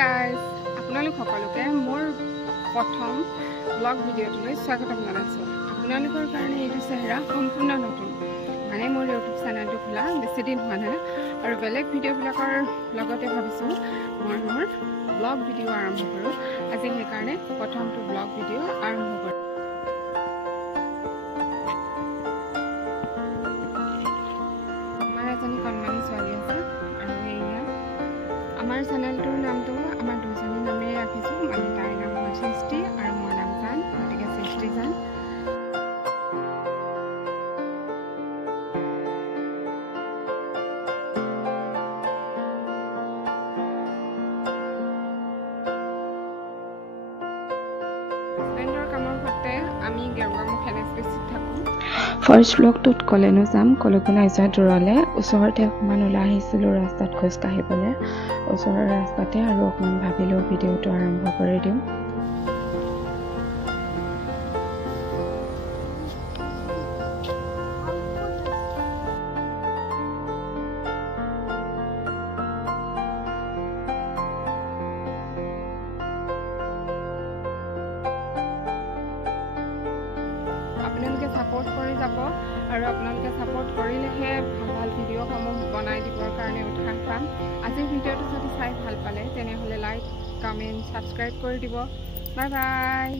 Guys, আপোনালোক সকলোকে মোৰ প্ৰথম ব্লগ ভিডিঅ'টোলৈ স্বাগতম জনাইছোঁ। আপোনালোকৰ কাৰণে এইটো চেহেৰা সম্পূৰ্ণ নতুন, মানে মোৰ ইউটিউব চেনেলটো খোলা বেছি দিন হোৱা নাই আৰু বেলেগ ভিডিঅ'বিলাকৰ লগতে ভাবিছোঁ মই মোৰ ব্লগ ভিডিঅ' আৰম্ভ কৰোঁ। আজি সেইকাৰণে প্ৰথমটো ব্লগ ভিডিঅ' আৰম্ভ কৰোঁ। আমাৰ এজনী কণমানি ছোৱালী আছে আৰু এয়া আমাৰ চেনেলটোৰ নামটো আমাৰ দুজনীৰ নামেই ৰাখিছোঁ, মানে তাইৰ নাম হ'ল সৃষ্টি আৰু মোৰ নাম জান, গতিকে সৃষ্টি জান। হাজবেণ্ডৰ কামৰ সূত্ৰে আমি গেৰুকামুখ NSPCত থাকোঁ। ফাৰ্ষ্ট ব্লগটোত কলেনো যাম, কলৈকো নাই যোৱা দূৰলৈ, ওচৰতে অকণমান ওলাই আহিছিলোঁ ৰাস্তাত খোজ কাঢ়িবলৈ, ওচৰৰ ৰাস্তাতে আৰু অকণমান ভাবিলোঁ ভিডিঅ'টো আৰম্ভ কৰি দিওঁ। আপোনালোকে ছাপোৰ্ট কৰি যাব আৰু আপোনালোকে ছাপোৰ্ট কৰিলেহে ভাল ভাল ভিডিঅ'সমূহ বনাই দিবৰ কাৰণে উৎসাহ পাম। আজিৰ ভিডিঅ'টো যদি চাই ভাল পালে তেনেহ'লে লাইক, কমেণ্ট, ছাবস্ক্ৰাইব কৰি দিব। Bye bye.